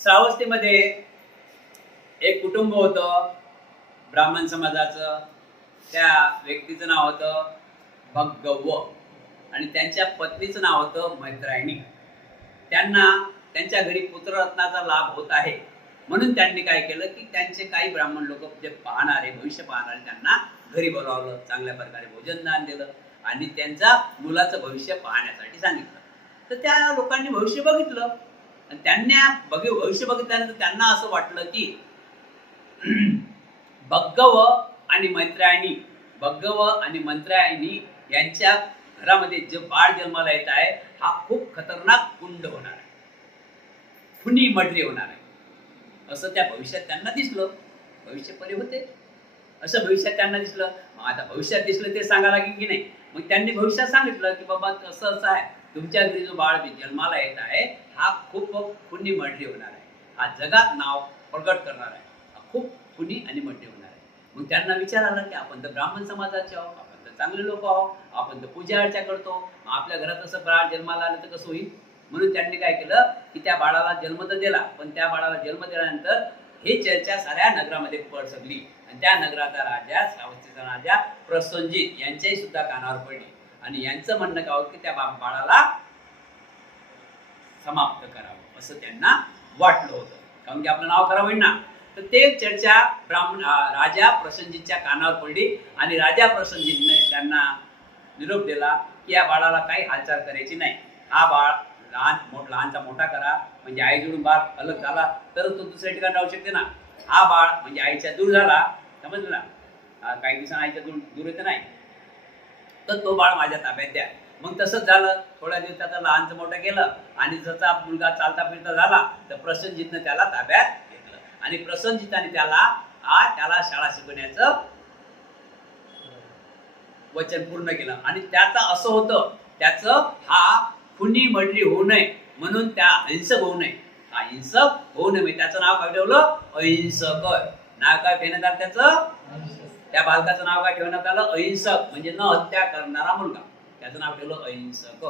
श्रावस्तीमध्ये एक कुटुंब होतं ब्राह्मण समाजाचं. त्या व्यक्तीचं नाव होतं भगव्व आणि त्यांच्या पत्नीचं नाव होतं मैत्रायणी. त्यांना त्यांच्या घरी पुत्ररत्नाचा लाभ होत आहे म्हणून त्यांनी काय केलं की त्यांचे काही ब्राह्मण लोक जे पाहणारे भविष्य पाहणारे त्यांना घरी बोलावलं, चांगल्या प्रकारे भोजन दान दिलं आणि त्यांच्या मुलाचं भविष्य पाहण्यासाठी सांगितलं. तर त्या लोकांनी भविष्य बघितलं आणि त्यांना भविष्य बघितल्यानंतर त्यांना असं वाटलं की भगव आणि मैत्रायणी यांच्या घरामध्ये जे बाळ जन्माला येत आहे हा खूप खतरनाक कुंड होणार आहे, खुनी मडरी होणार आहे असं त्या भविष्यात त्यांना दिसलं. भविष्य परी होते असं भविष्यात त्यांना दिसलं. मग आता भविष्यात दिसलं ते सांगायला लागेल की नाही. मग त्यांनी भविष्यात सांगितलं की बाबा असं असं आहे, तुमच्या घरी जो बाळ जन्माला येत आहे हा खूप खुनी मडरी होणार आहे, हा जगात नाव प्रगट करणार आहे, हा खूप खुनी आणि मडरी होणार आहे. मग त्यांना विचार आला की आपण तर ब्राह्मण समाजाचे आहोत, आपण तर चांगले लोक आहोत, आपण तर पूजा अर्चा करतो, आपल्या घरात असं बाळ जन्माला आलं तर कसं होईल. म्हणून त्यांनी काय केलं की त्या बाळाला जन्म तर दिला, पण त्या बाळाला जन्म दिल्यानंतर ही चर्चा साऱ्या नगरामध्ये पसरली आणि त्या नगराचा राजा, श्रावस्तीचा राजा प्रसंजित यांच्याही सुद्धा कानावर पडली आणि यांचं म्हणणं काय होतं की त्या बाळाला समाप्त करावं असं त्यांना वाटलं होतं, कारण की आपलं नाव खराब होईल ना. तर ते चर्चा राजा प्रसंजितच्या कानावर पडली आणि राजा प्रसंजितने त्यांना निरोप दिला की या बाळाला काही हालचाल करायची नाही. हा बाळ लहानचा मोठा करा, म्हणजे आई जोडून बाळ अलग झाला तरच तो दुसऱ्या ठिकाणी राहू शकते ना. हा बाळ म्हणजे आईच्या दूर झाला, समजलं ना, काही दिवसांनी आईच्या दूर येते नाही, तर तो बाळ माझ्या ताब्यात द्या. मग तसंच झालं. थोड्या दिवसाचा लहानचं मोठं केलं आणि जसा मुलगा चालता फिरता झाला तर प्रसंजितनं त्याला ताब्यात घेतलं आणि प्रसंजिताने त्याला शाळा शिकवण्याचं वचन पूर्ण केलं. आणि त्याचं असं होतं, त्याचं हा खुनी मडली होऊ नये म्हणून त्या अहिंसक होऊ नये, हा हिंसक होऊ नये, त्याचं नाव काय ठेवलं, अहिंसक. नाव काय ठेवण्यात आलं त्याचं, त्या बालकाचं नाव काय ठेवण्यात आलं, अहिंसक, म्हणजे न हत्या करणारा मुलगा, त्याचं नाव ठेवलं अहिंसक.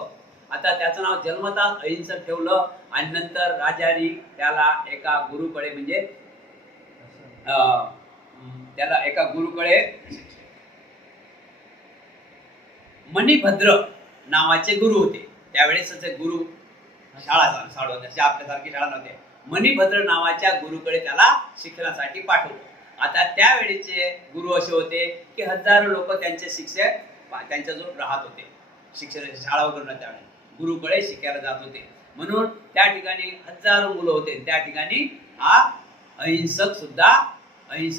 आता त्याचं नाव जन्मतः अहिंसक ठेवलं आणि नंतर राजाने त्याला एका गुरुकडे, म्हणजे त्याला एका गुरुकडे मणिभद्र नावाचे गुरु होते. त्यावेळेस गुरु शाळा चालू होत्या, आपल्यासारखी शाळा नव्हत्या. मणिभद्र नावाच्या गुरुकडे त्याला शिक्षणासाठी पाठवलं. आता त्यावेळेचे गुरु असे होते की हजारो लोक त्यांचे शिक्षक त्यांच्याजवळ राहत होते, शिक्षणाची शाळा वगैरे त्यावेळेस गुरुकडे शिकायला जात होते. म्हणून त्या ठिकाणी हजारो मुलं होते. त्या ठिकाणी हा अहिंसक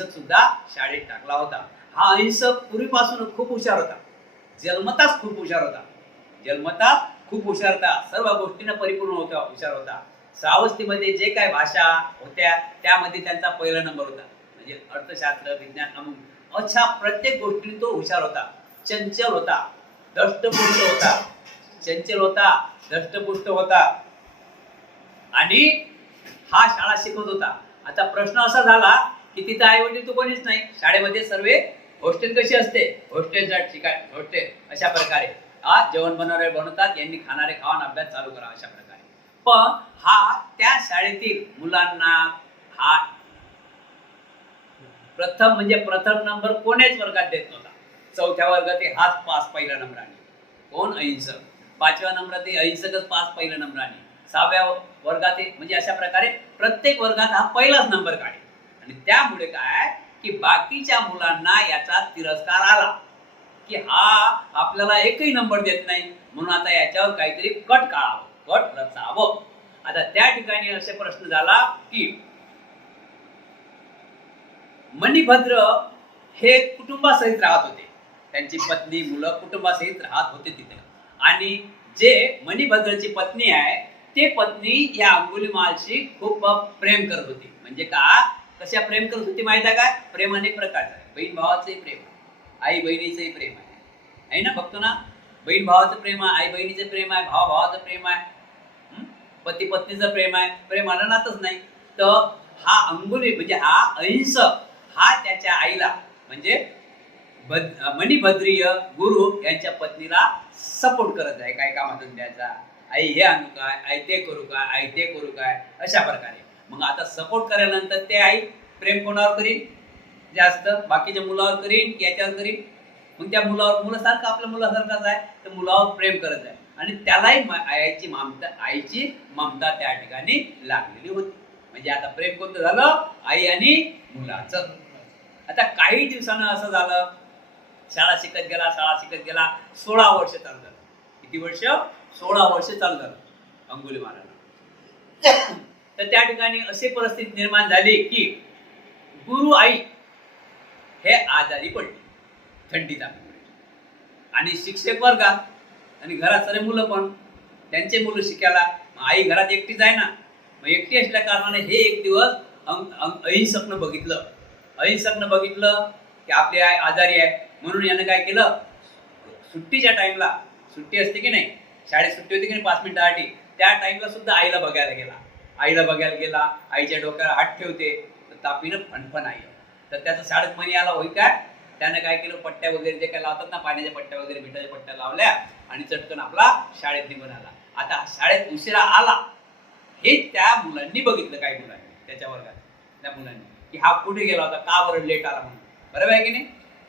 सुद्धा शाळेत टाकला होता. हा अहिंसक पूर्वीपासून खूप हुशार होता, जन्मताच खूप हुशार होता, सर्व गोष्टींना परिपूर्ण हुशार होता. श्रावस्तीमध्ये जे काय भाषा होत्या त्यामध्ये त्यांचा पहिला नंबर होता, म्हणजे अर्थशास्त्र, विज्ञान, अशा प्रत्येक गोष्टी तो हुशार होता. चंचल होता, दष्टपुष्ट होता आणि हा शाळा शिकवत होता. आता प्रश्न असा झाला की तिथं आई वडील तो कोणीच नाही. शाळेमध्ये सर्व हॉस्टेल कशी असते, हॉस्टेल अशा प्रकारे जेवण बनवतात, यांनी खाणारे खावा, अभ्यास चालू करा अशा प्रकारे. पण हा त्या शाळेतील मुलांना हा प्रथम नंबर कोणीच वर्गात देत नव्हता. चौथ्या वर्गात हाच पास पहिल्या नंबराने, कोण, अहिंसक. 5व्या नंबरात अहिंसकच पास पहिल्या नंबराने. 6व्या वर्गात म्हणजे अशा प्रकारे प्रत्येक वर्गात हा पहिलाच नंबर काढे. आणि त्यामुळे काय की बाकीच्या मुलांना याचा तिरस्कार आला की हा आपल्याला एकही नंबर देत नाही, म्हणून आता याच्यावर काहीतरी कट रचावं. आता त्या ठिकाणी असे प्रश्न झाला की मणिभद्र हे कुटुंबासहित राहत होते, त्यांची पत्नी मुलं कुटुंबासहित राहत होते तिथे. आणि जे मणिभद्रची पत्नी आहे ते पत्नी या अंगुलीमालशी खूप प्रेम करत होती. म्हणजे कशा प्रेम करत होती माहिती आहे काय, प्रेम अनेक प्रकारचं आहे. बहीण भावाचंही प्रेम आहे, आई बहिणीचंही प्रेम आहे ना, बघतो ना, बहीण भावाचं प्रेम आहे, आई बहिणीचं प्रेम आहे, भावा भावाचं प्रेम आहे, पती पत्नीचं प्रेम आहे, प्रेम आलनातच नाही. तर हा अंगुली म्हणजे हा अहिंसक हा त्याच्या आईला म्हणजे मणिभद्रीय गुरु यांच्या पत्नीला सपोर्ट करत आहे, काय कामातून द्यायचा, आई हे आणू काय, आई ते करू काय, आई ते करू काय, अशा प्रकारे. मग आता सपोर्ट करायल्यानंतर ते आई प्रेम कोणावर करीन जास्त, बाकीच्या मुलावर करीन की याच्यावर करीन? मग त्या मुलावर, मुलासारखं आपल्या मुलासारखाच आहे, तर मुलावर प्रेम करत आहे आणि त्यालाही आईची ममता त्या ठिकाणी लागलेली होती. म्हणजे आता प्रेम कोणतं झालं? आई आणि मुलाचं. आता काही दिवसानं असं झालं, शाळा शिकत गेला 16 वर्ष चालू झालं. किती वर्ष? 16 वर्ष चालू झालं अंगुलीमालाला. तर त्या ठिकाणी अशी परिस्थिती निर्माण झाली की गुरु आई हे आजारी पडले थंडीचा, आणि शिक्षक वर्गात आणि घरात सारे मुलं पण, त्यांचे मुलं शिकायला. आई घरात एकटीच आहे ना, मग एकटी असल्या कारणाने हे एक दिवस अहिंसकनं बघितलं की आपली आई आजारी आहे, म्हणून यानं काय केलं, सुट्टीच्या टाइमला, सुट्टी असते की नाही, शाळेत सुट्टी होती की नाही 5 मिनिटासाठी, त्या टाइमला सुद्धा आईला बघायला गेला. आईच्या डोक्याला हात ठेवते, तर तापीनं फणफण आई. तर त्याचं शाळेत मनी आला होई काय, त्यानं काय केलं, पट्ट्या वगैरे जे काय लावतात ना, पाण्याच्या पट्ट्या वगैरे, मिठाच्या पट्ट्या लावल्या आणि चटकन आपला शाळेत निघून आला. आता शाळेत उशिरा आला हे त्या मुलांनी बघितलं, काही मुलांनी त्याच्या वर्गात, त्या मुलांनी, की हा कुठे गेला होता, का बरं लेट आला म्हणून. बरोबर आहे की नाही?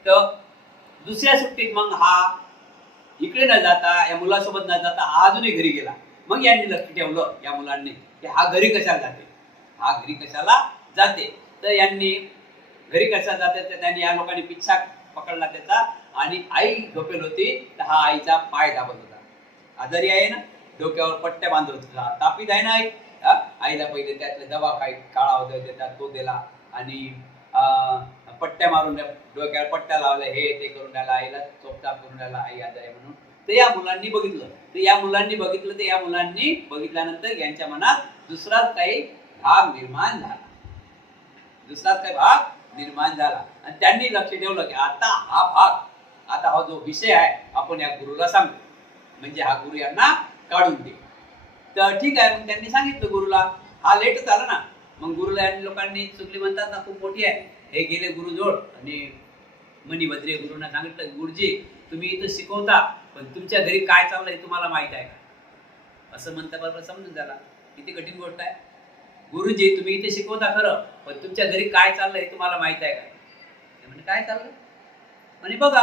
तर दुसऱ्या सुट्टीत मग हा इकडे न जाता, या मुलासोबत न जाता अजूनही घरी गेला. मग यांनी लक्ष ठेवलं या मुलांनी की हा घरी कशाला जाते. तर यांनी घरी कशा जाते, तर त्यांनी या लोकांनी पिच्छा पकडला त्याचा, आणि आई झोपेल होती, तर हा आईचा पाय दाबत होता. आजारी आहे ना, डोक्यावर पट्ट्या बांधत होता, तापीत आहे ना आई. आईला पहिले त्यातले दवा काही काळा होता देतात तो दिला, आणि पट्ट्या मारून डोक्यावर पट्ट्या लावल्या, हे ते करून द्यायला, आईला चोपचाप करून द्यायला, आई आजारी आहे म्हणून. तर या मुलांनी बघितल्यानंतर यांच्या मनात दुसराच काही भाग निर्माण झाला, आणि त्यांनी लक्ष ठेवलं की आता हा जो विषय आहे आपण या गुरुला सांगू, म्हणजे हा गुरु यांना काढून दे. तर ठीक आहे, मग त्यांनी सांगितलं गुरुला. हा लेटच आला ना, मग गुरुला यांनी लोकांनी चुकली म्हणतात ना, खूप मोठी आहे. हे गेले गुरुजवळ आणि मणिभद्रे गुरुंना सांगितलं, गुरुजी तुम्ही इथं शिकवता, पण तुमच्या घरी काय चाललंय तुम्हाला माहित आहे का? असं म्हणता बरोबर समजून झाला किती कठीण गोष्ट आहे. गुरुजी तुम्ही इथे शिकवता खरं, पण तुमच्या घरी काय चाललंय तुम्हाला माहित आहे का? ते म्हणजे काय चाललंय म्हणे, बघा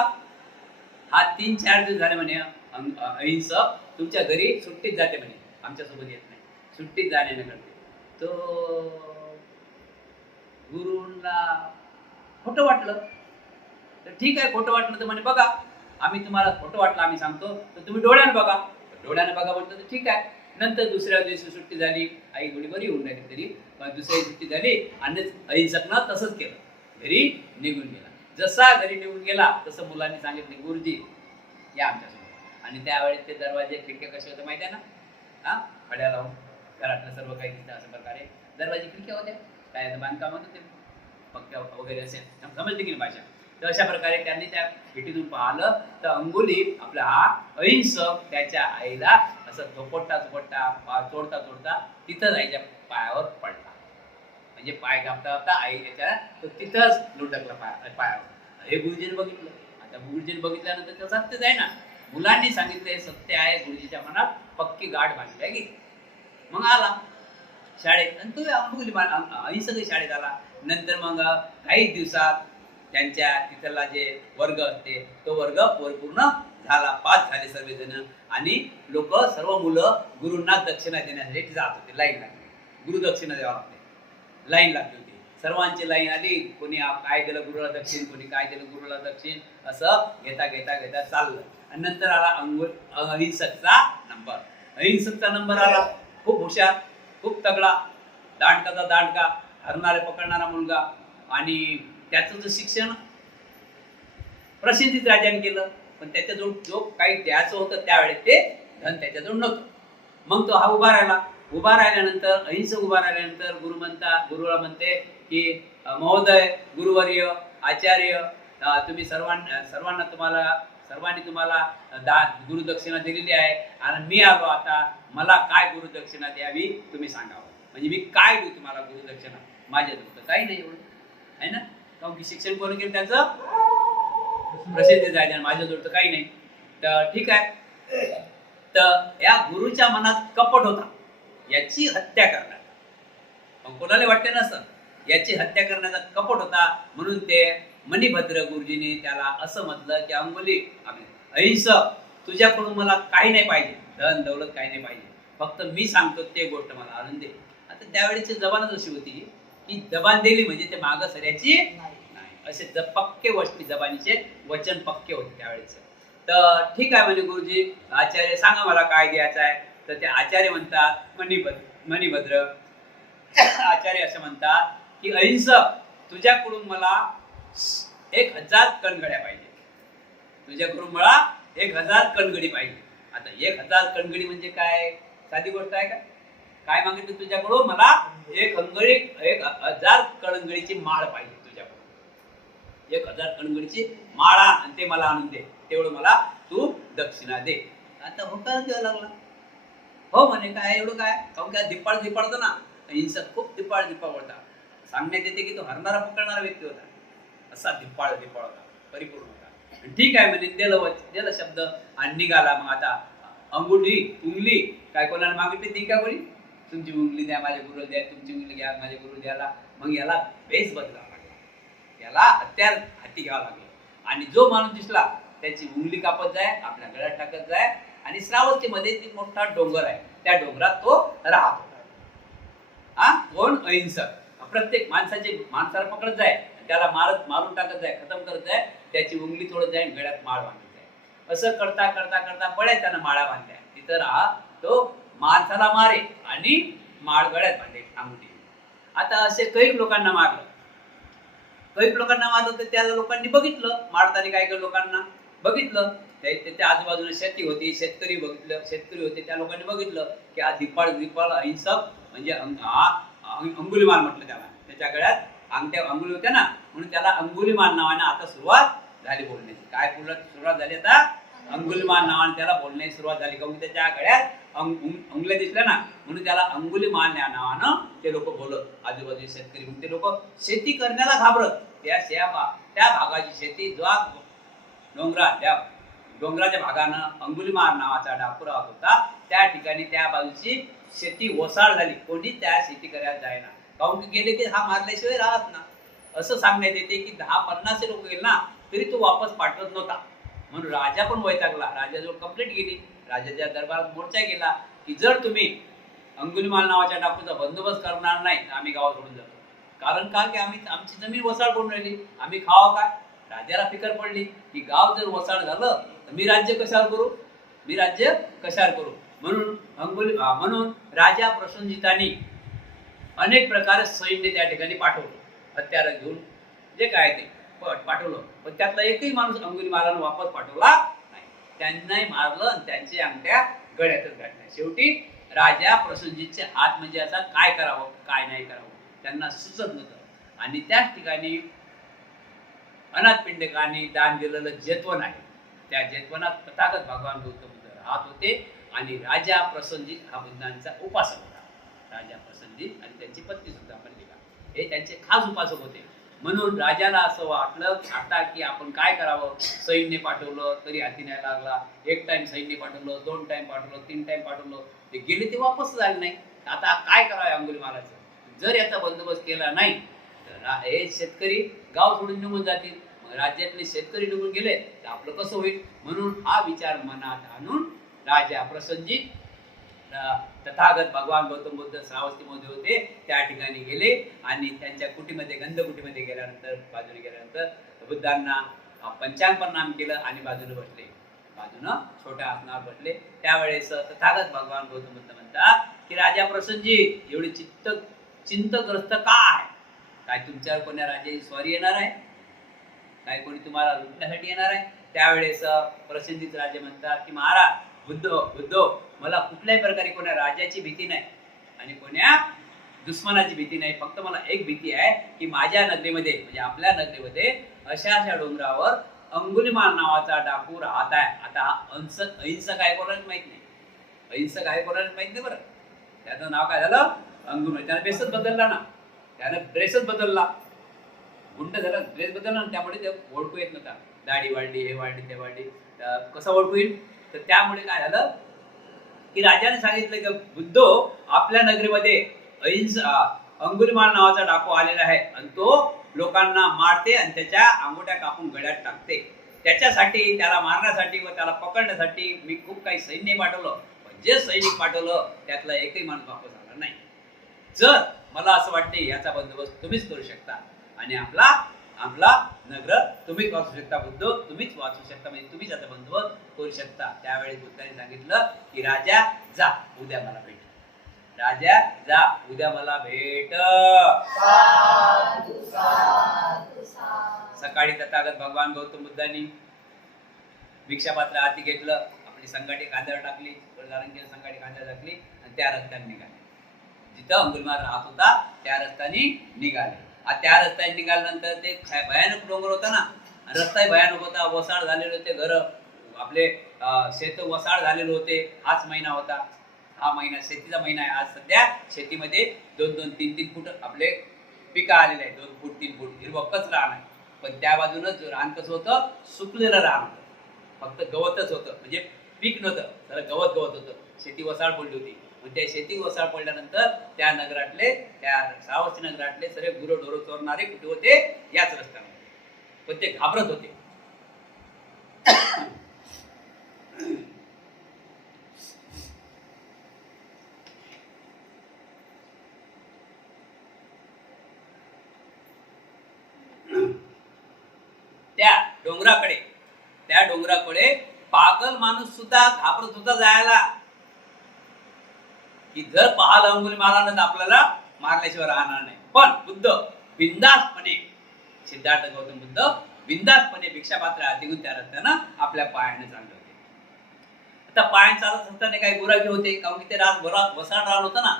हा 3-4 दिवस झाले म्हणे अहिंसक तुमच्या घरी सुट्टीत जाते म्हणे, आमच्यासोबत येत नाही, सुट्टीत जाण्याने करते. तो गुरुंना खोटं वाटलं. तर ठीक आहे, खोटं वाटलं तर म्हणे, बघा आम्ही तुम्हाला खोटं वाटलं आम्ही सांगतो, तर तुम्ही डोळ्याने बघा म्हटलं तर ठीक आहे. नंतर दुसऱ्या दिवशी सुट्टी झाली, आई थोडी बरी होऊन राहिली तरी, पण दुसऱ्या सुट्टी झाली आणि अहिंसकनं तसंच केलं, घरी निघून गेला. जसा घरी निघून गेला तसं मुलांनी सांगितले, गुरुजी या आमच्यासोबत. आणि त्यावेळेस ते दरवाजे खिडक्या कसे होते माहिती आहे ना, खड्या लावून घरातलं सर्व काही तिथं अशा प्रकारे दरवाजे खिडक्या होत्या, काय बांधकाम होतं ते पक्क्या वगैरे असेल, समजते की नाही भाषा. तर अशा प्रकारे त्यांनी त्या खिडकीतून पाहिलं, तर अंगुली आपला हा अहिंसक त्याच्या आईला असं चोडता तिथंच आईच्या पायावर पडला. म्हणजे पाय कापता आई त्याच्या तो तिथंच लुटकला पायावर. हे गुरुजीने बघितलं. आता गुरुजीने बघितल्यानंतर तर सत्यच आहे ना, मुलांनी सांगितलं हे सत्य आहे, गुरुजीच्या मनात पक्की गाठ बांधली आहे की. मग आला शाळेत, आणि तो अहिंसक शाळेत आला. नंतर मग काही दिवसात त्यांच्या तिथला जे वर्ग असते तो वर्ग परिपूर्ण झाला, पास झाले सर्वजण, आणि लोक सर्व मुलं गुरूंना दक्षिणा देण्यासाठी जात होते. लाईन लागली, गुरु दक्षिणा द्यावा लागते, लाईन लागली होती. सर्वांची लाईन आली, कोणी काय दिलं गुरुला दक्षिण, कोणी काय दिलं गुरुला दक्षिण, असं घेता चाललं. आणि नंतर आला अहिंसकचा नंबर आला. खूप हुशार, खूप तगडा, दांडका, हरणारे पकडणारा मुलगा. आणि त्याचं जे शिक्षण प्रसिद्धीत राजाने केलं, पण त्याच्याजवळ जो काही द्यायचं होतं त्यावेळेस ते धन त्याच्याजवळ नव्हतं. मग तो हा उभा राहिल्यानंतर अहिंसक उभा राहिल्यानंतर गुरुला म्हणते की महोदय, गुरुवर्य, आचार्य, तुम्ही सर्वांनी तुम्हाला गुरुदक्षिणा दिलेली आहे, आणि मी आलो आता, मला काय गुरुदक्षिणा द्यावी तुम्ही सांगावं. म्हणजे मी काय देऊ तुम्हाला गुरुदक्षिणा, माझ्याजवळ तर काही नाही एवढं आहे ना, कारण की शिक्षण कोणी केलं त्याचं प्रसिद्ध जायचं, माझ्याजवळ तर काही नाही. तर ठीक आहे, तर या गुरुच्या मनात कपट होता, याची हत्या करणार. कोणाला वाटते नसतं याची हत्या करण्याचा कपट होता, म्हणून ते मणिभद्र गुरुजींनी त्याला असं म्हटलं की अंगुली अहिंसक, तुझ्याकडून मला काही नाही पाहिजे, धन दौलत काही नाही पाहिजे, फक्त मी सांगतो ते गोष्ट मला आणून दे. आता त्यावेळेची जबानच अशी होती की जबान दिली म्हणजे ते मागं सऱ्याची नाही, असे पक्के गोष्टी जबानीचे वचन पक्के होते त्यावेळेचे. तर ठीक आहे म्हणजे गुरुजी, आचार्य सांगा मला काय द्यायचं आहे. तर ते आचार्य म्हणतात मणिभद्र आचार्य असं म्हणतात की अहिंसक, तुझ्याकडून मला 1000 कणघड्या पाहिजे, तुझ्याकडून मला 1000 कणघडी पाहिजे. आता 1000 कणघडी म्हणजे काय, साधी गोष्ट आहे का? काय मागितलं तुझ्याकडून? मला 1000 कणघडीची माळ पाहिजे तुझ्याकडून, 1000 कणघडीची माळा, आणि ते मला आणून दे, तेवढं मला तू दक्षिणा दे. आता होकार द्यावा लागला. हो म्हणे, काय एवढं काय, काहून काय दिपाळतो ना, हिंसक खूप दिपाळ होता. सांगण्यात येते की तो हरणारा पकडणारा व्यक्ती होता, असा दिपाळ होता, परिपूर्ण होता. ठीक आहे म्हणे, दिलं शब्द आणि निघाला. मग आता उंगली काय कोणाला मागितली ती का, कोणी तुमची उंगली द्या माझ्या गुरु द्या, तुमची उंगली घ्या माझ्या गुरु द्याला. मग याला बेस बदलावा लागला, याला हत्यार हाती घ्यावा लागला. आणि जो माणूस दिसला त्याची उंगली कापत जाय, आपल्या गळ्यात टाकत जाय. आणि श्रावस्तीमध्ये एक मोठा डोंगर आहे, त्या डोंगरात तो राहत होता. कोण? अहिंसक. प्रत्येक माणसाला पकडत जाय, त्याला मारून टाकत जाय, खतम करत जाय, त्याची उंगली तोडत जाय, गळ्यात माळ बांधत जाय. असं करता करता करता बळ्यात त्यानं माळा बांधल्या. तिथं राहा, तो माणसाला मारे आणि माळ गळ्यात बांधे अंगठी. आता असे कैक लोकांना मारलं तर त्या लोकांनी बघितलं, मारताना काही लोकांना बघितलं. त्या आजूबाजूला शेती होती, शेतकरी होते, त्या लोकांनी बघितलं की हा दिपाळ अहिंसक म्हणजे अंगुलीमाल म्हटलं त्याला. त्याच्या गळ्यात अंगठ्या अंगुली होत्या ना, म्हणून त्याला अंगुलीमाल नावाने आता सुरुवात झाली बोलण्याची. काय सुरुवात झाली? आता अंगुलीमाल नावाने त्याला बोलण्याची सुरुवात झाली. काहून त्याच्या गळ्यात अंगुल्या दिसल्या ना, म्हणून त्याला अंगुलीमाल या नावानं ते लोक बोलत. आजूबाजूचे शेतकरी म्हणून ते लोक शेती करण्याला घाबरत. त्या भागाची शेती जो डोंगराच्या भागानं अंगुलीमाल नावाचा डाकू राहत होता, त्या ठिकाणी त्या बाजूची शेती ओसाळ झाली. कोणी त्या शेती करायला जायना, काहून की गेले की हा मारल्याशिवाय राहत ना. असं सांगण्यात येते की 10-50 लोक गेले ना तरी तो वापस पाठवत नव्हता. म्हणून राजा पण वैतागला. राजाजवळ कंप्लेंट गेली, राजाच्या दरबारात मोर्चा गेला की जर तुम्ही अंगुलीमाल नावाच्या डाकूचा बंदोबस्त करणार नाही तर आम्ही गाव सोडून जातो. कारण का की आमची जमीन वसाळ करून राहिली, आम्ही खावा काय. राजाला फिकर पडली की गाव जर वसाळ झालं तर मी राज्य कशावर करू. म्हणून राजा प्रसन्नजितांनी अनेक प्रकारे सैन्य त्या ठिकाणी पाठवलं, हत्यारं घेऊन जे काय ते पाठवलं. पण त्यातला एकही माणूस अंगुलीमालानं वापस पाठवला नाही. त्यांनाही मारलं आणि त्यांची अंगठ्या गळ्यातच घातल्या. शेवटी राजा प्रसन्नजितचे हात म्हणजे असा काय करावं काय नाही करावं त्यांना सुचत नव्हतं. आणि त्याच ठिकाणी अनाथ पिंडकांनी दान दिलेलं जेतवन आहे, त्या जेतवनात तथागत भगवान गौतम बुद्ध राहत होते. आणि राजा प्रसन्नजित हा बुद्धांचा उपासक होता. राजा प्रसन्नजित आणि त्यांची पत्नी सुद्धा मल्लिका हे त्यांचे खास उपासक होते. म्हणून राजाला असं वाटलं आता की आपण काय करावं. सैन्य पाठवलं तरी हाती नाही लागला, 1 टाइम सैन्य पाठवलं, 2 टाइम पाठवलं, 3 टाइम पाठवलं, ते गेले ते वापस झाले नाही. आता काय करावं अंगुलीमालाचं. जर याचा बंदोबस्त केला नाही तर हे शेतकरी गाव सोडून निघून जातील. मग राज्यातले शेतकरी निघून गेले तर आपलं कसं होईल. म्हणून हा विचार मनात आणून राजा प्रसन्नजित तथागत भगवान गौतम बुद्ध श्रावस्तीमध्ये होते त्या ठिकाणी गेले. आणि त्यांच्या कुटीमध्ये गंधकुटीमध्ये बाजूने गेल्यानंतर बुद्धांना पंचांग प्रणाम केलं आणि बाजूने बसले, बाजूनं छोट्या आसनावर बसले. त्यावेळेस तथागत भगवान गौतम बुद्ध म्हणतात की राजा प्रसन्नजित एवढे चिंतग्रस्त काय, काय तुमच्यावर कोण्या राजाची स्वारी येणार आहे, काय कोणी तुम्हाला लुटण्यासाठी येणार आहे. त्यावेळेस प्रसन्नजित राजे म्हणतात की महाराज बुद्ध मला कुठल्याही प्रकारे कोण्या राजाची भीती नाही आणि कोण्या दुश्मनाची भीती नाही. फक्त मला एक भीती आहे की माझ्या नगरीमध्ये म्हणजे आपल्या नगरीमध्ये अशा डोंगरावर अंगुलीमाल नावाचा डाकू राहत आहे. आता हा अहिंसक आहे कोणाला माहित नाही, अहिंसक आहे कोणाला माहित नाही. बरं त्याचं नाव काय झालं? अंगुली. त्यानं ड्रेसच बदलला ना, गुंड झाला, ड्रेस बदलला ना, त्यामुळे ते ओळखू येत नव्हता. दाढी वाढली, हे वाढली, ते वाढली, कसं ओळखू येईल. तर त्यामुळे काय झालं की राजाने सांगितलं की बुद्धो आपल्या नगरीमध्ये अंगुलीमाल नावाचा डाकू आलेला आहे आणि तो लोकांना मारते आणि त्याच्या अंगोट्या कापून गळ्यात टाकते. त्याच्यासाठी, त्याला मारण्यासाठी व त्याला पकडण्यासाठी मी खूप काही सैन्य पाठवलं, पण जे सैनिक पाठवलं त्यातला एकही माणूस वापस आला नाही. जर मला असं वाटते याचा बंदोबस्त तुम्हीच करू शकता आणि आपला नगर तुम्हीच वाचू शकता, बुद्ध तुम्हीच वाचू शकता, म्हणजे तुम्हीच याचा बंदोबस्त करू शकता. त्यावेळी बुद्धाने सांगितलं की राजा जा, उद्या मला भेट. राजा जा, उद्या मला भेट. सकाळी तथागत भगवान गौतम बुद्धांनी भिक्षापात्र हाती घेतलं, आपली संगाटी खांद्यावर टाकली, संगाटी खांद्यावर टाकली आणि त्या रस्त्याने निघाले. जिथं अंगुलीमाल राहत होता त्या रस्त्याने निघाले. त्या रस्त्याने निघाल्यानंतर ते भयानक डोंगर होता ना, रस्ताही भयानक होता, वसाड झालेले होते, घर आपले शेत वसाड झालेले होते. हाच महिना होता, हा महिना शेतीचा महिना आहे. आज सध्या शेतीमध्ये 2-2, 3-3 फूट आपले पिकं आलेले आहे, 2 फूट 3 फूट हिरवकच रान आहे. पण त्या बाजूनच रान कसं होतं, सुकलेलं रान होतं, फक्त गवतच होतं, म्हणजे पीक नव्हतं, तर गवत होतं. शेती वसाड पडली होती. मग त्या शेती वसाड पडल्यानंतर त्या नगरातले, त्या श्रावस्ती नगरातले सगळे गुरंढोरं चोरणारे कुठे होते, याच रस्त्याने. पण ते घाबरत होते. त्या डोंगराकडे पागल माणूस सुद्धा घाबरत होता जायला, की जर पाहिलं अंगुलीमालानं तर आपल्याला मारल्याशिवाय राहणार नाही. पण बुद्ध बिंदासपणे, सिद्धार्थ गौतम बुद्ध बिंदासपणे भिक्षापात्र हाती घेऊन त्या रस्त्यानं आपल्या पायाने चालले होते. आता पायाने चालत असताना काही गुराखी होते, कारण की ते वसाड रान होतं ना,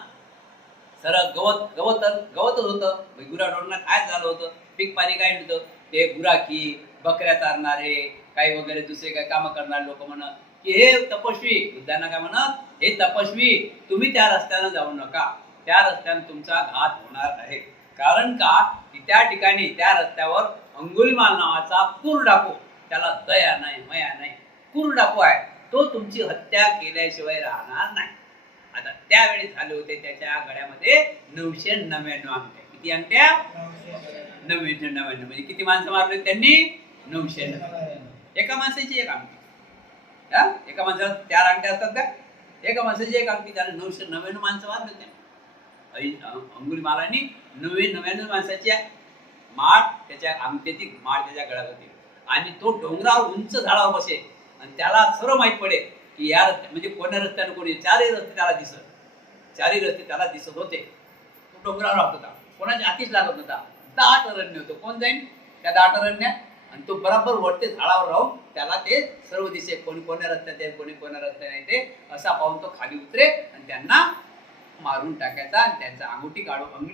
सरळ गवतच होतं. गुराढोरांना काय झालं होतं, पीक पाणी काय नव्हतं. ते गुराखी, बकऱ्या चारणारे, काही वगैरे दुसरे काही कामं करणारे लोक म्हणत की हे तपस्वी, बुद्धांना काय म्हणत, हे तपस्वी तुम्ही त्या रस्त्यानं जाऊ नका, त्या रस्त्याने तुमचा घात होणार आहे. कारण का, की त्या ठिकाणी त्या रस्त्यावर अंगुलीमाल नावाचा क्रूर डाकू, त्याला दया नाही मया नाही, क्रूर डाकू आहे, तो तुमची हत्या केल्याशिवाय राहणार नाही. आता त्यावेळी झाले होते त्याच्या गळ्यामध्ये 999 अंगठ्या. किती अंगठ्या? 999. म्हणजे किती माणसं मारले त्यांनी? 999. एका माणसाची एक अंगठी. एका माणसाला 4 अंगठ्या असतात का? एका माणसाची एक अंगठी. त्याला 999 माणसं मारले होते. अंगुलीमालांनी 999 माणसाची माळ, त्याच्या अंगठ्याची माळ त्याच्या गळ्यात होती. आणि तो डोंगरावर उंच झाडावर बसे आणि त्याला सर्व माहीत पडे की या रस्त्या, म्हणजे कोण्या रस्त्याने कोणी, चारही रस्ते त्याला दिसत होते. तो डोंगरावर राहत होता, कोणाच्या हातीच लागत नव्हता. दाट अरण्य होतं, कोण जाईन त्या दाट अरण्यात. आणि तो बरोबर वरते झाडावर राहून त्याला ते सर्व दिसे, कोणी कोण्या रस्त्यात आहे, कोणी कोण्या रस्त्याने येते, असा पाहून तो खाली उतरे आणि त्यांना मारून टाकायचा आणि त्यांचा अंगठी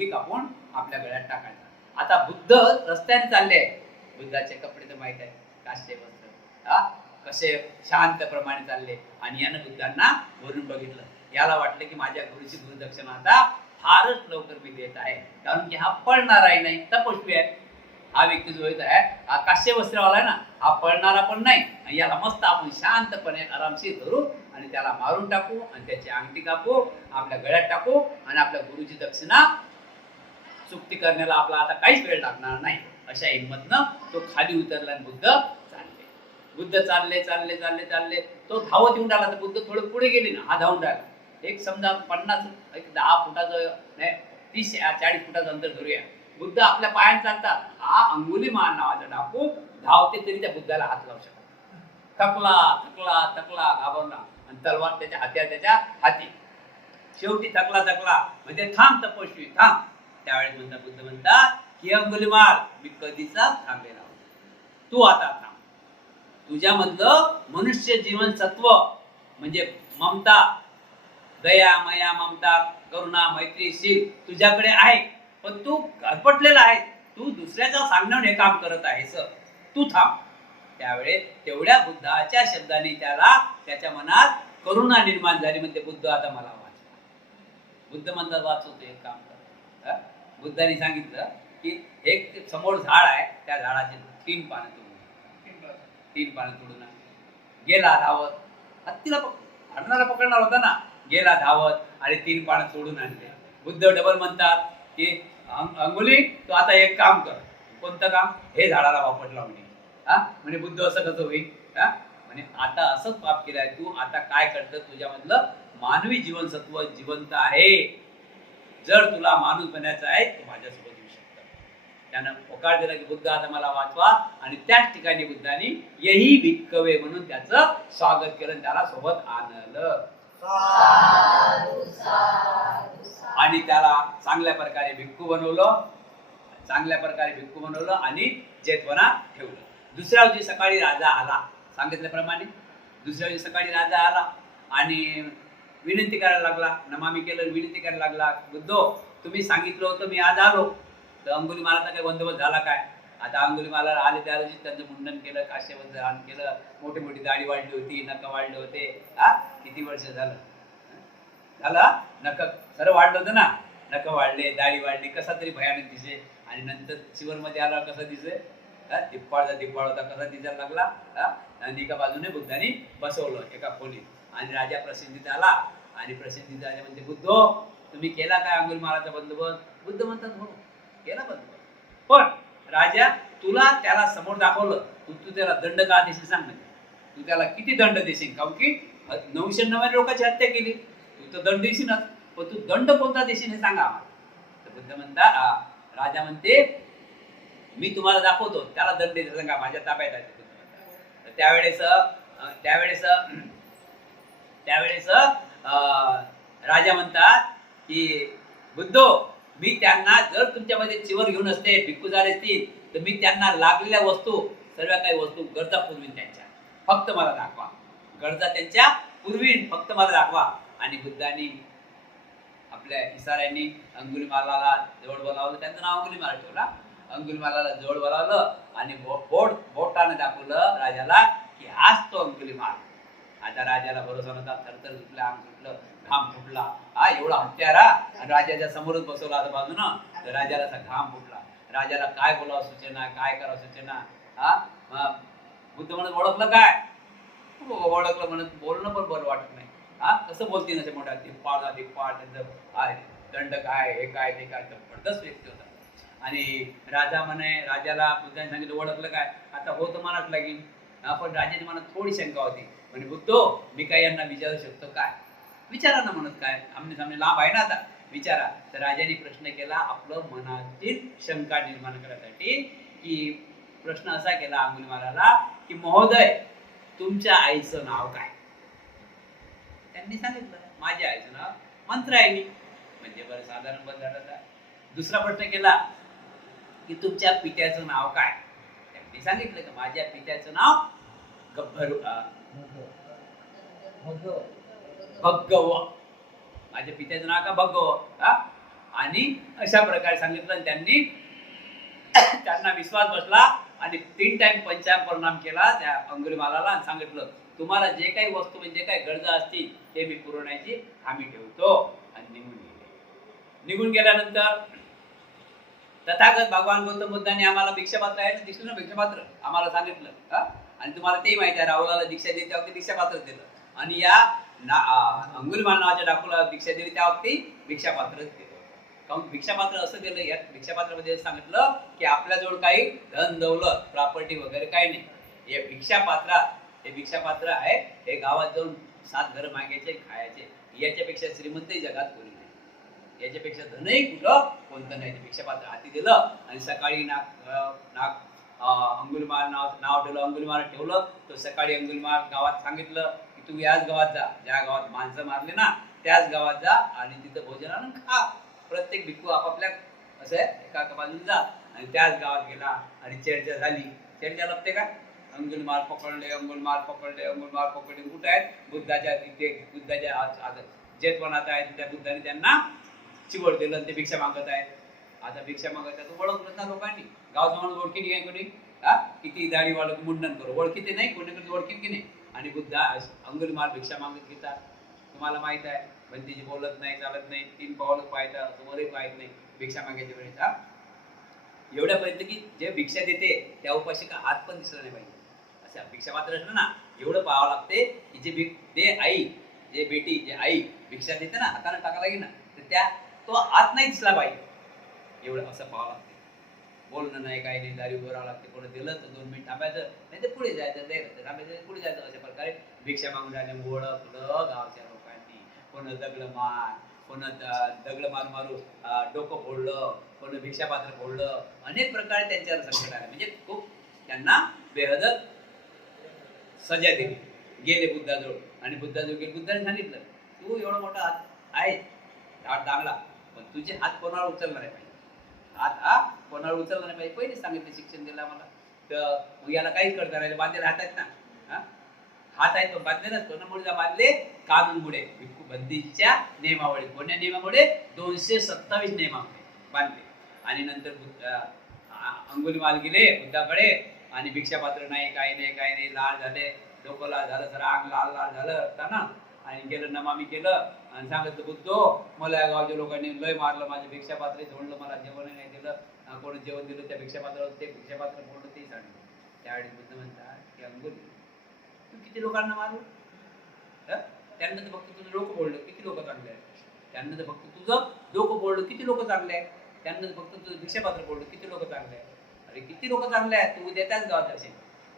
कापून आपल्या गळ्यात टाकायचा. आता बुद्ध रस्त्याने चालले आहे. बुद्धाचे कपडे तर माहित आहे, काष्टे वस्त्र, कसे शांतप्रमाणे चालले. आणि यानं बुद्धांना वरून बघितलं. याला वाटलं की माझ्या गुरुची गुरुदक्षिणा आता फारच लवकर मी देत आहे, कारण की हा पळणाराही नाही, तपस्वी आहे. हा व्यक्ती जो आहे, हा काश्य वस्त्रवाला आहे ना, हा पळणारा पण नाही. याला मस्त आपण शांतपणे आरामशीर धरू आणि त्याला मारून टाकू आणि त्याची अंगठी कापू, आपल्या गळ्यात टाकू आणि आपल्या गुरुची दक्षिणा चुकती करण्याला आपला आता काहीच वेळ लागणार नाही. अशा हिंमतनं तो खाली उतरला आणि बुद्ध चालले. तो धावत येऊन राहिला, तर बुद्ध थोडं पुढे गेले ना, हा धावून राहिला. एक समजा 10 फुटाचं नाही, 30-40 फुटाचं अंतर धरूया. बुद्ध आपल्या पायाने चालतात, हा अंगुलीमाल नावाचा डाकू धावते तरी त्या बुद्धाला हात लावू शकतो. थकला घाबरला आणि तलवार त्याच्या त्याच्या हाती. शेवटी थकला म्हणजे थांब तपस्वी थांब. त्यावेळेस बुद्ध म्हणतात की अंगुलीमाल, मी कधीचा थांबेला, तू आता थांब. तुझ्यामधलं मनुष्य जीवन सत्व म्हणजे ममता, दया मया ममता करुणा मैत्रीशील तुझ्याकडे आहे, पण तू घरपटलेला आहे, तू दुसऱ्याचं सांगण्याने हे काम करत आहेस, तू थांब. त्यावेळेस तेवढ्या बुद्धाच्या शब्दाने त्याच्या मनात करुणा निर्माण झाली. म्हणजे बुद्ध आता मला वाचवा. बुद्ध म्हणतात वाचवतो, एक काम कर. बुद्धाने सांगितलं की एक समोर झाड आहे, त्या झाडाचे 3 पानं तोडून गेला धावत. हत्तीला हरणाला पकडणार होता ना, गेला धावत आणि 3 पानं तोडून आणले. बुद्ध डबल म्हणतात की अंगुली तू आता एक काम कर. कोणतं काम? हे झाडाला वापट लावणे. हा म्हणजे बुद्ध असं कसं होईल? हा म्हणजे आता असंच पाप केलाय तू. आता काय करतं? तुझ्यामधलं मानवी जीवनसत्व जिवंत आहे. जर तुला माणूस बनायचं आहे तर माझ्यासोबत येऊ शकतं. त्यानं होकार दिला की बुद्ध आता मला वाचवा. आणि त्याच ठिकाणी बुद्धांनी यही भिक्खवे म्हणून त्याचं स्वागत केलं, त्याला सोबत आणलं आणि त्याला चांगल्या प्रकारे भिक्खू बनवलं. चांगल्या प्रकारे भिक्खू बनवलं आणि जेतवनात ठेवलं. दुसऱ्या दिवशी सकाळी राजा आला, सांगितल्याप्रमाणे दुसऱ्या दिवशी सकाळी राजा आला आणि विनंती करायला लागला. नमामी केलं, विनंती करायला लागला. बुद्धो, तुम्ही सांगितलं होतं, मी आज आलो. तर अंगुलीमालाचा काही बंदोबस्त झाला काय? आता अंगुलीमाला आले त्या रोजी त्यांचं मुंडन केलं, काश्यपचं दान केलं, मोठी मोठी दाढी वाढली होती, नख वाढले होते. हा किती वर्ष झालं झालं नख सर्व वाढलं होतं ना. नख वाढले, दाढी वाढली, कसा तरी भयानक दिसे. आणि नंतर शिवरमध्ये आला कसा दिसे? दिप्पाळचा दिप्पाळ होता, कसा दिसायला लागला. आणि एका बाजूने बुद्धांनी बसवलं एका खोलीत आणि राजा प्रसिद्धीत आला. आणि प्रसिद्धीत राजा म्हणते, बुद्धो, तुम्ही केला काय अंगुलीमालाचा बंदोबस्त? बुद्ध म्हणतात, हो केला बंदोबस्त. पण राजा, तुला त्याला समोर दाखवलं, तू त्याला दंड का देशील सांग. म्हणजे तू त्याला किती दंड देशील? कारण की 999 लोकांची हत्या केली, तू तर दंड देशीलच. पण तू दंड कोणता देशील हे सांगा आम्हाला. तर बुद्ध म्हणता, राजा म्हणते, मी तुम्हाला दाखवतो, त्याला दंड देतो सांगा, माझ्या ताब्यात आहे. तर त्यावेळेस राजा म्हणतात की बुद्धो, मी त्यांना जर तुमच्यामध्ये चिवर घेऊन असते, भिक्खू झाले असतील, तर मी त्यांना लागलेल्या वस्तू, सर्व काही वस्तू गरजा पुरवीन त्यांच्या. फक्त मला दाखवा. गरजा त्यांच्या पुरवीन, फक्त मला दाखवा. आणि बुद्धांनी आपल्या इशाऱ्यांनी अंगुलीमालाला जवळ बोलावलं. त्यांचं नाव अंगुलीमाला ठेवला. अंगुलीमालाला जवळ बोलावलं आणि बोटाने दाखवलं राजाला की हाच तो अंगुलीमाल. आता राजाला भरोसा नव्हता. थरथर सुटला, अंग सुटलं, घाम फुटला. हा एवढा हत्यारा आणि राजाच्या समोरच बसवला आता बाजूनं. तर राजाला असा घाम फुटला. राजाला काय बोलावं सुचेना, काय करावं सुचेना. बुद्ध म्हणत, ओळखलं काय? ओळखलं म्हणत, बोलणं पण बरं वाटत नाही. कसं बोलतील असे मोठ्या दिप्पाळ त्यांचं दंड काय, हे काय, ते काय. जबरदस्त व्यक्ती होता. आणि राजा म्हणे, राजाला बुद्धाने सांगितलं, ओळखलं काय? आता हो तर मनात लागेल. पण राजाची मनात थोडी शंका होती. म्हणजे बुद्धो, मी काय यांना विचारू शकतो काय? विचारा ना म्हणत, काय आमने सामने लाभ आहे ना, आता विचारा. तर राजाने प्रश्न केला आपलं मनातील शंका निर्माण करण्यासाठी. की प्रश्न असा केला अंगुलीमालाला की महोदय, तुमच्या आईचं नाव काय? त्यांनी सांगितलं, माझ्या आईचं नाव मंत्रायणी. म्हणजे बरं साधारण बंद झालं. दुसरा प्रश्न केला की तुमच्या पित्याचं नाव काय? त्यांनी सांगितलं की माझ्या पित्याचं नाव भग्गव. माझ्या पित्याचं नाव का भग्गव. आणि अशा प्रकारे सांगितलं. आणि त्यांना विश्वास बसला आणि 3 टाइम पंचांग परिणाम केला त्या अंगुलीमालाला आणि सांगितलं, तुम्हाला जे काही वस्तू म्हणजे जे काही गरजा असतील ते मी पुरवण्याची हमी ठेवतो. आणि निघून गेले. निघून गेल्यानंतर तथागत भगवान गौतम बुद्धांनी आम्हाला भिक्षापात्र आहे दिसलं ना, भिक्षापात्र आम्हाला सांगितलं. आणि तुम्हाला तेही माहिती आहे, राहुलाला दीक्षा दिली त्या वक्ती भिक्षापात्र दिलं. आणि या अंगुलीमाल नावाच्या डाकूला दीक्षा दिली त्या वक्ती भिक्षापात्रच दिलं. काऊन भिक्षापात्र असं दिलं, या भिक्षापात्रामध्ये सांगितलं की आपल्याजवळ काही धन दौलत प्रॉपर्टी वगैरे काही नाही. हे भिक्षापात्र आहे. हे गावात जाऊन 7 घरं मागायचे, खायचे. याच्यापेक्षा श्रीमंतही जगात कोणी नाही. याच्यापेक्षा धनही कुठं कोणतं नाही. भिक्षापात्र हाती दिलं आणि सकाळी अंगुलीमाल नाव ठेवलं. अंगुलीमाल ठेवलं. तो सकाळी अंगुलीमाल गावात सांगितलं की तू याच गावात जा, ज्या गावात माणसं मारले ना त्याच गावात जा आणि तिथं भोजन आणून खा. प्रत्येक भिक्खू आपापल्या असं एका बाजून जा. आणि त्याच गावात गेला आणि चर्चा झाली. चर्चा लपते का? अंगुलीमाल पकडले, अंगुलीमाल पकडले, अंगुलीमाल पकडले. कुठे आहेत? बुद्धाच्या तिथे, बुद्धाच्या जेतवनात आहेत. त्या बुद्धाने त्यांना चिवड दिलं. ते भिक्षा मागत आहेत. आता भिक्षा मागत आहे, ओळखलं ना लोकांनी. गावात माणूस ओळखी नाही कोणी. किती दाढी वाढत मुंडन करू, ओळखीते नाही कोणी ओळखीत की नाही. आणि बुद्ध अंगुलीमाल भिक्षा मागत घेतात. तुम्हाला माहित आहे, बंदीजी बोलत नाही, चालत नाही, 3 पावलं पाहतात, समोरही पाहत नाही भिक्षा मागायच्या वेळेस. एवढ्यापर्यंत की जे भिक्षा देते त्या उपाशी का हात पण दिसला नाही पाहिजे. असं भिक्षा पात्र असलं ना, एवढं पाहावं लागते की जे आई, जे बेटी, जे आई भिक्षा देते ना, हाताने टाका लागेल ना, तर तो हात नाही दिसला पाहिजे. एवढं असं पाहावं लागते. बोलणं नाही, काही नाही, दारी उभं राहावं लागते. कोणी दिलं तर 2 मिनिट थांबायचं, नाही तर पुढे जायचं, द्यायचं तर थांबायचं, पुढे जायचं. अशा प्रकारे भिक्षा मागून राहिले ओळखलं गावच्या लोकांनी. कोण दगड मारू डोकं फोडलं, कोण भिक्षापात्र फोडलं, अनेक प्रकारे त्यांच्यावर संकट आले. म्हणजे खूप त्यांना बेहदत सजा दिली. गेले बुद्धाजवळ आणि बुद्धाजवळ गेले. बुद्धाने सांगितलं, तू एवढा मोठा हात आहे, हात चांगला, पण तुझे हात कोणाला उचलणार नाही पाहिजे. हात हा कोणाला उचलला नाही पाहिजे. पहिलेच सांगितलं, शिक्षण दिलं आम्हाला. तर मग याला काहीच करता राहिले, बांधलेले हात आहेत ना, हा हात आहेत, पण बांधले नसतो ना. मुळे बांधले कानूनमुळे, भिक्खू बंदीच्या नियमावळी. कोणत्या नियमामुळे? 227 नियमामुळे बांधले. आणि नंतर अंगुलीमाल गेले बुद्धाकडे आणि भिक्षापात्र नाही, काही नाही, काही नाही, लाल झाले, डोकं लाल झालं, सर आग लाल लाल झालं असताना आणि गेलं नमामी केलं आणि सांगितलं, बुद्धो मला या गावच्या लोकांनी लय मारलं, माझे भिक्षापात्र सोडलं, मला जेवण नाही दिलं, कोणी जेवण दिलं त्या भिक्षापात्रावर, ते भिक्षापात्र फोडलं, ते सांगितलं. त्यावेळी बुद्ध म्हणतात की अंगुली, तू किती लोकांना मारू? त्यांना तर फक्त तुझं डोकं बोललं, किती लोक चांगले आहेत. त्यांना तर फक्त तुझं डोकं बोललं, किती लोक चांगले आहेत. त्यांना तर फक्त तुझं भिक्षापात्र बोललं, किती लोक चांगले आहेत. अरे किती लोक चांगले आहेत, तू उद्या त्याच गावात असेल.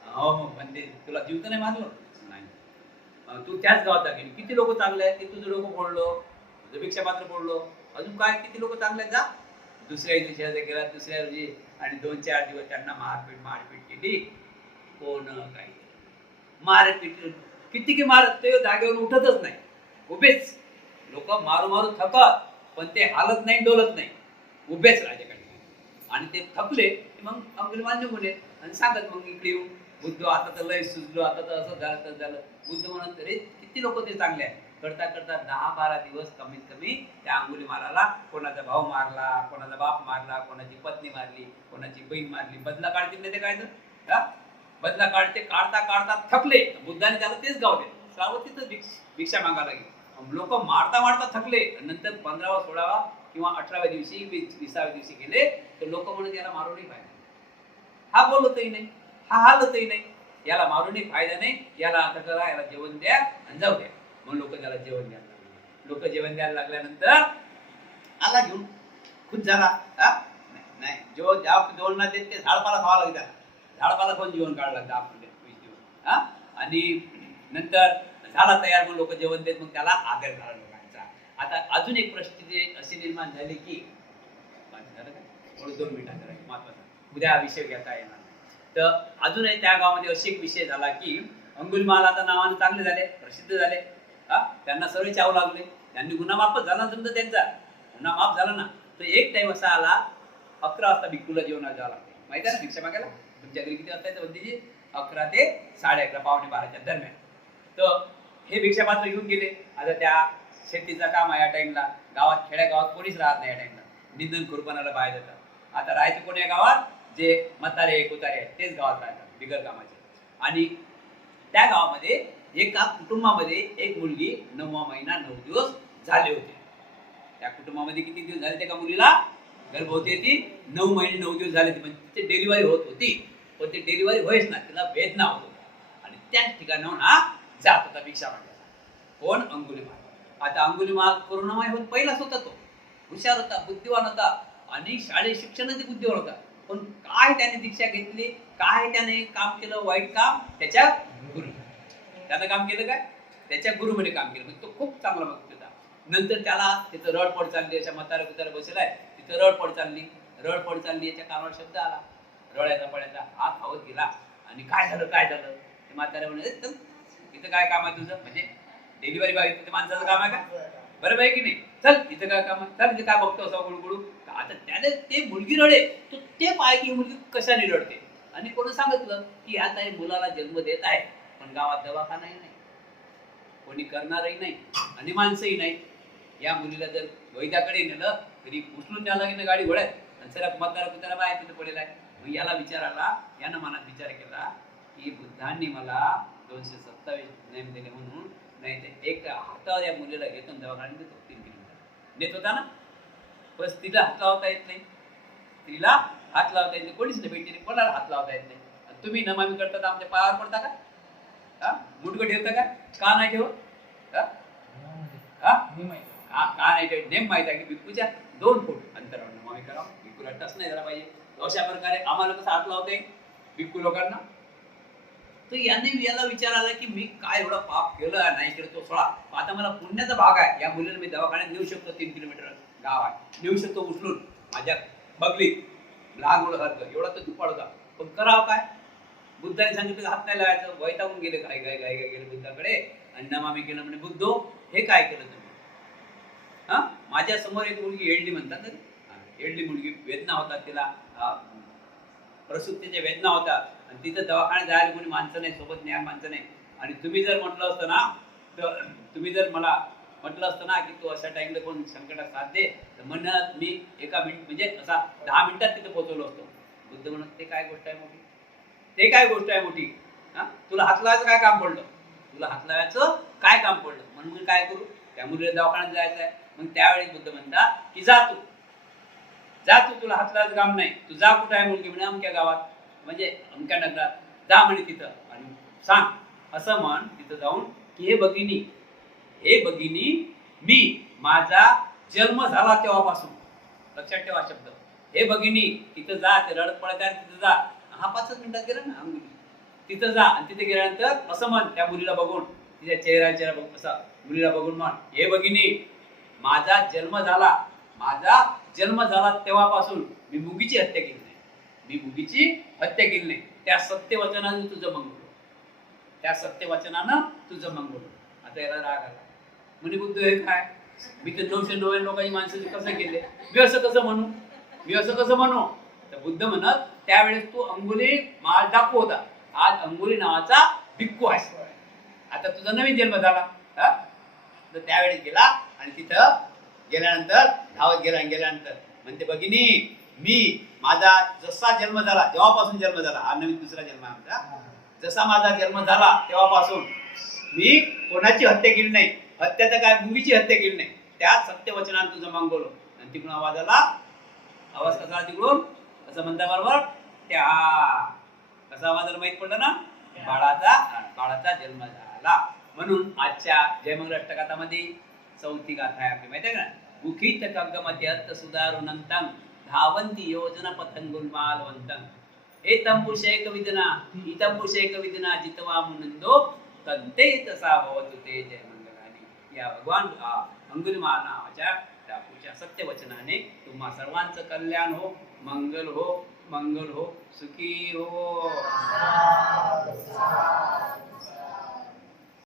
हो मग म्हणजे तुला जीव तर नाही मारलं नाही, तू त्याच गावात गेली, किती लोक चांगले आहेत, ते तुझं डोकं फोडलं, तुझं भिक्षापात्र फोडलं, अजून काय किती लोक चांगले आहेत. जा दुसऱ्या दिवशी गेला, दुसऱ्या दिवशी, आणि 2-4 दिवस त्यांना मारपीट केली. कोण काही मारपीट किती की मारत, ते जागेवर उठतच नाही, उभेच. लोक मारू मारू थकत, पण ते हालत नाही, डोलत नाही, उभेच राजाकडे. आणि ते थकले की मग अंगुलीमाल निघून येत आणि सांगत मग इकडे येऊन, बुद्ध आता तर लय सुचलो, आता तर असं झालं तर झालं. बुद्ध म्हणत, रे किती लोक ते चांगले आहेत. करता करता 10-12 दिवस कमीत कमी त्या अंगुलीमालाला कोणाचा भाऊ मारला, कोणाचा बाप मारला, कोणाची पत्नी मारली, कोणाची बहीण मारली. बदला काढतील नाही ते काय तर बदला काढता काढता थकले. बुद्धाने त्याला तेच गाव दिलं, श्रावतीतच भिक्षा मागायला गेले. लोक मारता मारता थकले. नंतर 15वा 16वा किंवा 18व्या दिवशी 20व्या दिवशी गेले तर लोक म्हणत, याला मारूनही फायदा नाही, हा बोलतही नाही, हा हालतही नाही, याला मारूनही फायदा नाही, याला आता करा, याला जेवण द्या आणि जाऊ द्या. मग लोक त्याला जेवण द्यायला लागले. लोक जेवण द्यायला लागल्यानंतर आला घेऊन, खुश झाला. नाही जो जेवण ना देत ते झाडपाला खावा लागेल त्याला. झाडपाला खाऊन जेवण काढावं लागतं आपण जेवण. आणि नंतर झाला तयार, मग लोक जेवण देत, मग त्याला आदर झाला लोकांचा. आता अजून एक परिस्थिती अशी निर्माण झाली की, 2 मिनिटात महत्वाचा, उद्या हा विषय घेता येणार. तर अजूनही त्या गावामध्ये अशी एक विषय झाला की, अंगुलीमाल आता नावाने चांगले झाले, प्रसिद्ध झाले. त्यांना सर्व चावू लागले. त्यांनी गुन्हा माफच झाला समजा, त्यांचा गुन्हा माफ झाला ना. तर एक टाइम असा आला, 11 वाजता भिक्खूला जेवणाला जावं लागते. माहिती आहे ना भिक्षा मागायला? तुमच्या घरी किती वाजता येतं बंदीची? 11 ते 11:30, 11:45 दरम्यान. तर हे भिक्षापात्र घेऊन गेले. आता त्या शेतीचं काम आहे या टाइमला, गावात खेड्या गावात कोणीच राहत नाही या टाइमला, निंदन खुरपणाला बाहेर जातात. आता राहायचं कोणी या गावात? जे म्हातारे कुतारे आहेत तेच गावात राहतात, बिगर कामाचे. आणि त्या गावामध्ये एका कुटुंबामध्ये एक मुलगी 9वा महिना 9 दिवस झाले होते. त्या कुटुंबामध्ये किती दिवस झाले त्या मुलीला? गर्भवती ती 9 महिने 9 दिवस झाले. म्हणजे तिची डिलिव्हरी होत होती, पण ती डिलिव्हरी व्हायच ना, तिला वेदना होत होता. आणि त्याच ठिकाणाहून हा जात होता भिक्षा मागायला. कोण? अंगुलीमाल. आता अंगुलीमाल करुणामय होत पहिलाच होता. तो हुशार होता, बुद्धिवान होता आणि शाळेत शिक्षणाची बुद्धिवान होता. पण काय त्याने दीक्षा घेतली, काय त्याने काम केलं वाईट काम? त्याच्या गुरु त्यानं काम केलं काय? त्याच्या गुरुमध्ये काम केलं. म्हणजे तो खूप चांगला भक्त होता. नंतर त्याला तिथं रडपड चालली, अशा म्हातारा कुतारा बसलाय तिथं, रडपड चालली. याच्या कानावर शब्द आला, रळ्याचा पळ्याचा. हात धावत गेला आणि काय झालं ते म्हातारा म्हणे, चल इथं काय काम आहे तुझं? म्हणजे डिलिव्हरी बॉय ते माणसाचं काम आहे का? बरोबर आहे की नाही? चल इथं काय काम आहे, चल इथे काय बघतो असं गुळगुळू. आता त्याने ते मुलगी रडे, तो ते पाय की मुलगी कशाने रडते. आणि कोणी सांगितलं की आता हे मुलाला जन्म देत आहे, पण गावात दवाखानाही नाही, कोणी करणारही नाही आणि माणसंही नाही. या मुलीला जर वैद्याकडे नेलं तरी उचलून न्यावं लागेल गाडी घोड्यात, आणि सर म्हातारा कुतारा बाहेर तिथं पडेल आहे. मग याला विचार आला, यानं मनात विचार केला की बुद्धांनी मला 227 नेम दिले म्हणून, नाही तर एक हातावर या मुलीला घेतो दवाखान्यात देतो 3 किलोमीटर नेत होता ना. बस तिला हात लावता येत नाही, स्त्रीला हात लावता येत नाही, कोणीच नाही भेटली, कोणाला हात लावता येत नाही. तुम्ही नमामी करता तर आमच्या पायावर पडता का? मुडकं ठेवता का नाही ठेवत? का नाही ठेवत? नेम माहित आहे की भिक्खूच्या 2 फूट अंतरावर नमामी करावं. भिक्खूला टच नाही झाला पाहिजे. अशा प्रकारे आम्हाला कसं हात लावते भिक्खू लोकांना. तर याला विचार आला की मी काय एवढं पाप केलं नाही केलं तो सोळा. आता मला पुण्याचा भाग आहे, या मुलीला मी दवाखान्यात नेऊ शकतो, 3 किलोमीटर गाव आहे, नेऊ शकतो उचलून माझ्या बगलीत लहान मुलासारखं, एवढा तर दुपाड होता. पण करावं काय? बुद्धाने सांगितलं हात नाही लावायचं. वैतागून गेले, घाई घाई घाई घाई गेले बुद्धाकडे. आणि नमामी केलं म्हणे, बुद्धो हे काय केलं तुम्ही? हा, माझ्या समोर एक मुलगी एडली म्हणतात ना, एडली मुलगी, वेदना होतात तिला, प्रसूतीच्या वेदना होतात, आणि तिथं दवाखान्यात जायला कोणी माणसं नाही, सोबत न्याय माणसं नाही. आणि तुम्ही जर म्हटलं असतं ना, तर तुम्ही जर मला म्हटलं असतं ना की तू अशा टाइमला कोण संकटात साथ दे, तर म्हणत मी एका मिनिट म्हणजे असा 10 मिनिटात तिथे पोहोचवलो असतो. बुद्ध म्हणत ते काय गोष्ट आहे मोठी, ते काय गोष्ट आहे मोठी? हा, तुला हात लावायचं काय काम पडलं? तुला हात लावायचं काय काम पडलं? म्हणून मी काय करू? त्या मुलीला दवाखान्यात जायचं आहे. मग त्यावेळी बुद्ध म्हणतात की जा तू, जा तू, तुला हात लावायचं काम नाही, तू जा. कुठं आहे मुलगी? म्हणे अमक्या गावात, म्हणजे अमक्या नगरात. जा म्हणे तिथं आणि सांग, असं म्हण तिथं जाऊन की हे भगिनी, हे भगिनी, मी माझा जन्म झाला तेव्हापासून, लक्षात ठेवा शब्द, हे भगिनी, तिथं जा, ते रडत पडत आहे तिथं जा. हा 5 मिनिटात गेला ना अंगुली, तिथं जा. आणि तिथे गेल्यानंतर असं म्हण त्या मुलीला बघून, तिच्या चेहरा बघून, असा मुलीला बघून म्हण, हे भगिनी, माझा जन्म झाला, माझा जन्म झाला तेव्हापासून मी मुगीची हत्या केली नाही, मी मुगीची हत्या केली नाही. त्या सत्यवचनानं तुझं मंगळ, त्या सत्यवचनानं तुझं मंगळ. आता याला राग आला, म्हणे बुद्ध हे काय, मी तर 999 लोकांची माणसाचे कसं केले, मी असं कसं म्हणू, मी असं कसं म्हणू? तर बुद्ध म्हणत त्यावेळेस तू अंगुली माळ डाकू होता, आज अंगुली नावाचा भिक्खू आहे. आता तुझा नवीन जन्म झाला. तर त्यावेळेस गेला आणि तिथं गेल्यानंतर धावत गेला, गेल्यानंतर म्हणते भगिनी, मी माझा जसा जन्म झाला तेव्हापासून जन्म झाला, हा नवीन दुसरा जन्म आमचा, जसा माझा जन्म झाला तेव्हापासून मी कोणाची हत्या केली नाही, हत्याचं काय, मुंगीची हत्या केली नाही. त्या सत्यवचनानं तुझं मागवलं. आणि तिकडून आवाज आला, आवाज कसा तिकडून असं म्हणता बरोबर, त्या कसा आवाज आला माहित पडलं ना, बाळाचा जन्म झाला. म्हणून आजच्या जयमंगल अष्टकातामध्ये 4थी गाथा आहे आपली, माहिती आहे का? मुखीत कग्गमती अर्थ सुधारुनंतं धावंती योजना पतंगुलमालवंतं एतंबुषेक विदना इतंबुषेक विदना जितवा मुनंदो तंते तसा भवतु ते जयमंगलानी. या भगवान अंगुलीमाल नावाच्या डाकूच्या सत्यवचनाने तुम्हा सर्वांचं कल्याण हो, मंगल हो, मंगल हो, सुखी हो.